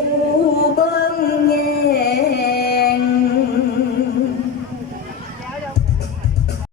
五更